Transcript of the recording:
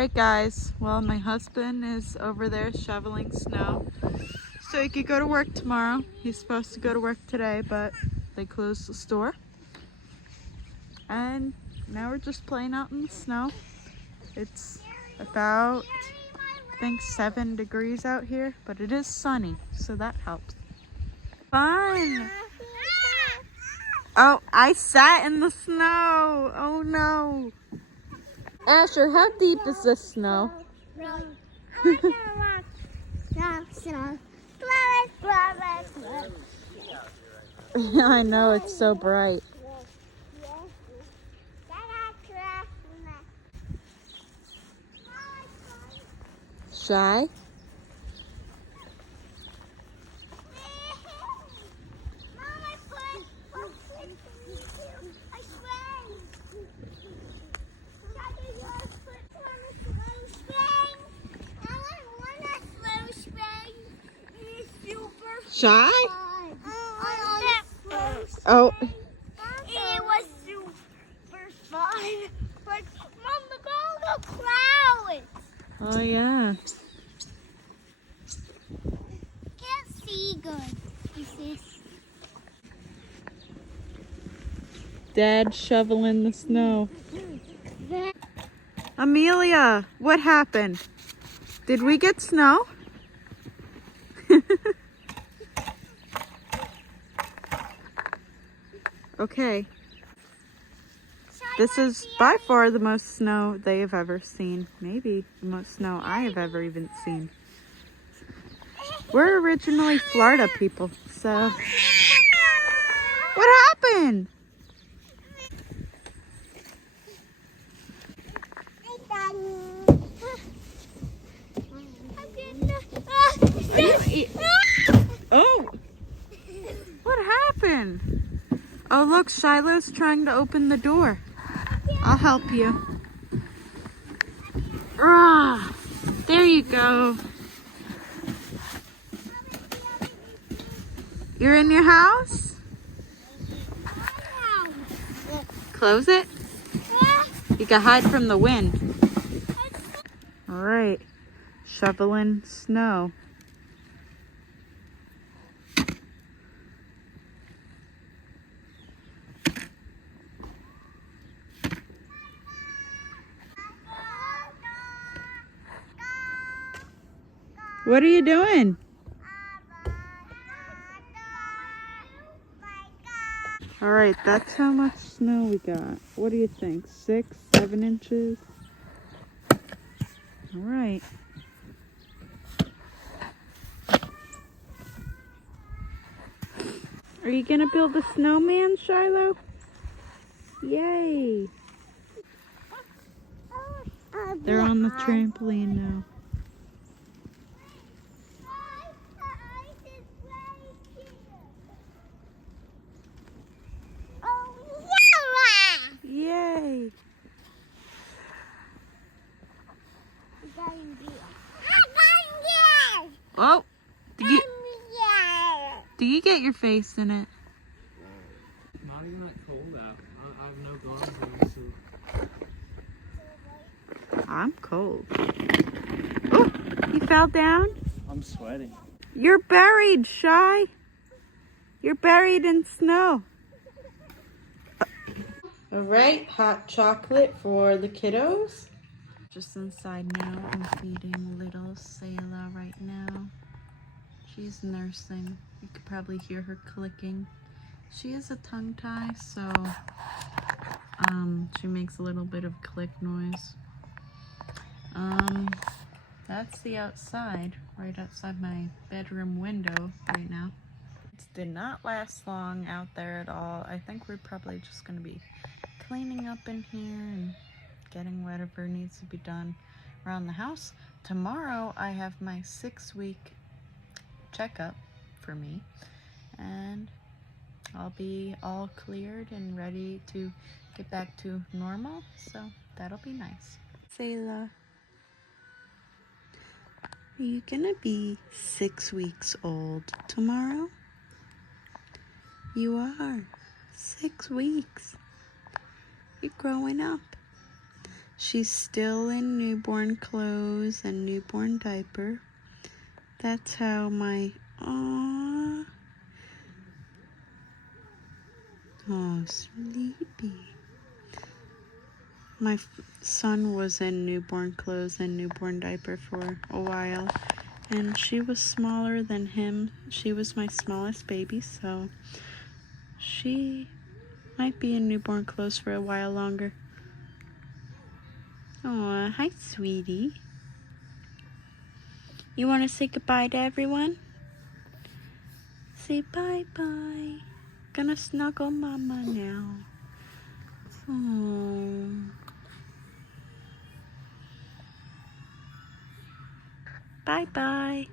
Alright guys, well my husband is over there shoveling snow so he could go to work tomorrow. He's supposed to go to work today, but they closed the store. And now we're just playing out in the snow. It's about, I think 7 degrees out here, but it is sunny, so that helps. Fun! Oh, I sat in the snow! Oh no! Asher, how deep is this snow? I know, it's so bright. Shy? Shy? Oh. It was super fun. Like, Mom, look at all the clouds. Oh yeah. Can't see good. You see? Dad shoveling the snow. Amelia, what happened? Did we get snow? Okay. This is by far the most snow they have ever seen. Maybe the most snow I have ever even seen. We're originally Florida people, so. What happened? Oh! What happened? Oh look, Shiloh's trying to open the door. I'll help you. Ah, there you go. You're in your house? Close it. You can hide from the wind. All right, shoveling snow. What are you doing? All right, that's how much snow we got. What do you think? 6, 7 inches? All right. Are you gonna build a snowman, Shiloh? Yay! They're on the trampoline now. Yay! Oh! Do you get your face in it? Not even that cold out. I have no gloves on, so. I'm cold. Oh! You fell down? I'm sweating. You're buried, Shy. You're buried in snow. All right, hot chocolate for the kiddos. Just inside now, I'm feeding little Selah right now. She's nursing. You could probably hear her clicking. She is a tongue tie, so she makes a little bit of click noise. That's the outside, right outside my bedroom window right now. It did not last long out there at all. I think we're probably just gonna be cleaning up in here and getting whatever needs to be done around the house. Tomorrow I have my 6-week checkup for me, and I'll be all cleared and ready to get back to normal, so that'll be nice. Selah, are you gonna be 6 weeks old tomorrow? You are. 6 weeks. You're growing up. She's still in newborn clothes and newborn diaper. That's how my, oh, sleepy. My son was in newborn clothes and newborn diaper for a while, and she was smaller than him. She was my smallest baby, so she might be in newborn clothes for a while longer. Aw, hi, sweetie. You want to say goodbye to everyone? Say bye-bye. Gonna snuggle Mama now. Oh. Bye-bye.